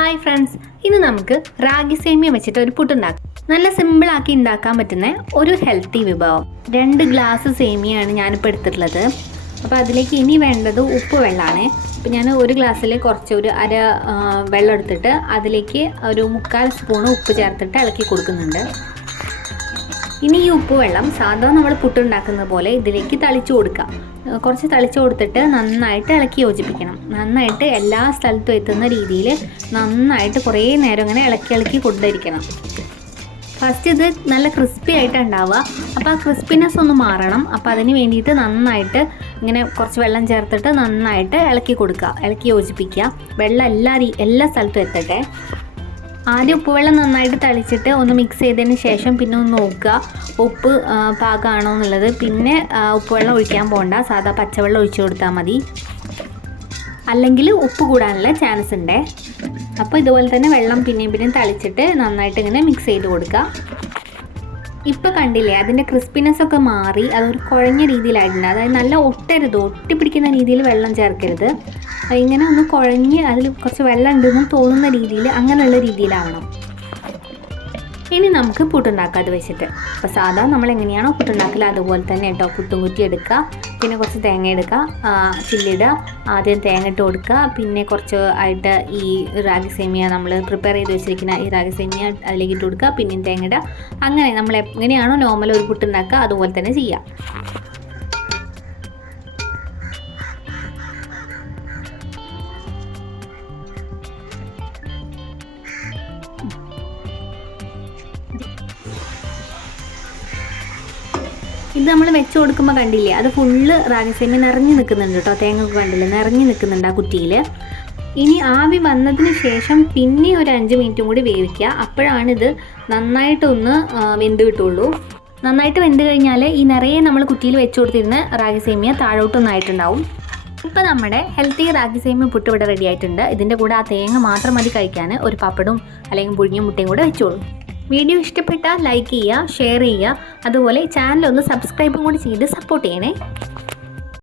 Hi friends ഇന്ന് നമുക്ക് റാഗി സേമിയ വെച്ചിട്ട് ഒരു പുട്ടുണ്ടാക്കാം. നല്ല സിമ്പിളാക്കി ഉണ്ടാക്കാൻ പറ്റുന്ന ഒരു ഹെൽത്തി വിഭവം. രണ്ട് ഗ്ലാസ് സേമിയാണ് ഞാനിപ്പോൾ എടുത്തിട്ടുള്ളത്. അപ്പോൾ അതിലേക്ക് ഇനി വേണ്ടത് ഉപ്പ് വെള്ളമാണ് അപ്പോൾ ഞാൻ ഒരു ഗ്ലാസ്സിൽ കുറച്ച് ഒരു അര വെള്ളം എടുത്തിട്ട് അതിലേക്ക് ഒരു മുക്കാൽ സ്പൂൺ ഉപ്പ് ചേർത്തിട്ട് ഇളക്കി കൊടുക്കുന്നുണ്ട്. ഇനി ഈ ഉപ്പ് വെള്ളം സാധാരണ നമ്മൾ പുട്ടുണ്ടാക്കുന്ന പോലെ ഇതിലേക്ക് തളിച്ചു കൊടുക്കുക. കുറച്ച് തളിച്ചു കൊടുത്തിട്ട് നന്നായിട്ട് ഇളക്കി യോജിപ്പിക്കണം. നന്നായിട്ട് എല്ലാ സ്ഥലത്തും എത്തുന്ന രീതിയിൽ നന്നായിട്ട് കുറേ നേരം ഇങ്ങനെ ഇളക്കി ഇളക്കി കൊണ്ടിരിക്കണം ഫസ്റ്റ് ഇത് നല്ല ക്രിസ്പി ആയിട്ട് ഉണ്ടാവുക. അപ്പോൾ ആ ക്രിസ്പിനെസ് ഒന്ന് മാറണം. അപ്പോൾ അതിന് വേണ്ടിയിട്ട് നന്നായിട്ട് ഇങ്ങനെ കുറച്ച് വെള്ളം ചേർത്തിട്ട് നന്നായിട്ട് ഇളക്കി കൊടുക്കുക. ഇളക്കി യോജിപ്പിക്കുക. വെള്ളം എല്ലാ എല്ലാ സ്ഥലത്തും എത്തട്ടെ. ആദ്യം ഉപ്പുവെള്ളം നന്നായിട്ട് തളിച്ചിട്ട് ഒന്ന് മിക്സ് ചെയ്തതിന് ശേഷം പിന്നെ ഒന്ന് നോക്കുക. ഉപ്പ് പാകമാണോ എന്നുള്ളത്. പിന്നെ ഉപ്പുവെള്ളം ഒഴിക്കാൻ പോകണ്ട സാധാ പച്ചവെള്ളം ഒഴിച്ചു കൊടുത്താൽ മതി. അല്ലെങ്കിൽ ഉപ്പ് കൂടാനുള്ള ചാൻസ് ഉണ്ട്. അപ്പോൾ ഇതുപോലെ തന്നെ വെള്ളം പിന്നെയും പിന്നെയും തളിച്ചിട്ട് നന്നായിട്ട് ഇങ്ങനെ മിക്സ് ചെയ്ത് കൊടുക്കുക. ഇപ്പോൾ കണ്ടില്ലേ അതിന്റെ ക്രിസ്പിനെസ് ഒക്കെ മാറി അതൊരു കുഴഞ്ഞ രീതിയിലായിട്ടുണ്ട്. അതായത് നല്ല ഒട്ടരുത് ഒട്ടിപ്പിടിക്കുന്ന രീതിയിൽ വെള്ളം ചേർക്കരുത്. ഇങ്ങനെ ഒന്ന് കുഴഞ്ഞ് അതിൽ കുറച്ച് വെള്ളം ഉണ്ടെന്ന് തോന്നുന്ന രീതിയിൽ അങ്ങനെയുള്ള രീതിയിലാവണം. ഇനി നമുക്ക് പുട്ടുണ്ടാക്കാം അത് വെച്ചിട്ട്. അപ്പോൾ സാധാ നമ്മൾ എങ്ങനെയാണോ പുട്ടുണ്ടാക്കൽ അതുപോലെ തന്നെ കേട്ടോ. പുട്ടും കുറ്റി എടുക്കുക പിന്നെ കുറച്ച് തേങ്ങ എടുക്കുക ചില്ലിടുക ആദ്യം തേങ്ങ ഇട്ട് കൊടുക്കുക. പിന്നെ കുറച്ച് ആയിട്ട് ഈ റാഗി സേമിയ നമ്മൾ പ്രിപ്പയർ ചെയ്ത് വെച്ചിരിക്കുന്ന ഈ റാഗി സേമിയ അതിലേക്ക് ഇട്ട് കൊടുക്കുക. പിന്നെയും തേങ്ങ ഇടുക. അങ്ങനെ നമ്മൾ എങ്ങനെയാണോ നോർമൽ ഒരു പുട്ടുണ്ടാക്കുക അതുപോലെ തന്നെ ചെയ്യുക ഇത് നമ്മൾ വെച്ച് കൊടുക്കുമ്പോൾ കണ്ടില്ലേ അത് ഫുള്ള് റാഗസേമി നിറഞ്ഞു നിൽക്കുന്നുണ്ട് കേട്ടോ തേങ്ങ കണ്ടില്ല നിറഞ്ഞു നിൽക്കുന്നുണ്ട് ആ കുറ്റിയിൽ ഇനി ആവി വന്നതിന് ശേഷം പിന്നെ ഒരു അഞ്ച് മിനിറ്റും കൂടി വേവിക്കുക. അപ്പോഴാണിത് നന്നായിട്ടൊന്ന് വെന്ത് കിട്ടുള്ളൂ. നന്നായിട്ട് വെന്ത് കഴിഞ്ഞാൽ ഈ നിറയെ നമ്മൾ കുറ്റിയിൽ വെച്ച് കൊടുത്തിരുന്ന റാഗി സേമിയ താഴോട്ടൊന്നായിട്ടുണ്ടാവും. ഇപ്പോൾ നമ്മുടെ ഹെൽത്തി റാഗി സേമിയ പുട്ട് ഇവിടെ റെഡി ആയിട്ടുണ്ട്. ഇതിന്റെ കൂടെ ആ തേങ്ങ മാത്രം മതി കഴിക്കാൻ ഒരു പപ്പടും അല്ലെങ്കിൽ പുഴുങ്ങിയ മുട്ടയും കൂടെ വെച്ചോളൂ. വീഡിയോ ഇഷ്ടപ്പെട്ടാൽ ലൈക്ക് ചെയ്യുക ഷെയർ ചെയ്യുക. അതുപോലെ ചാനൽ ഒന്ന് സബ്സ്ക്രൈബും കൂടി ചെയ്ത് സപ്പോർട്ട് ചെയ്യണേ.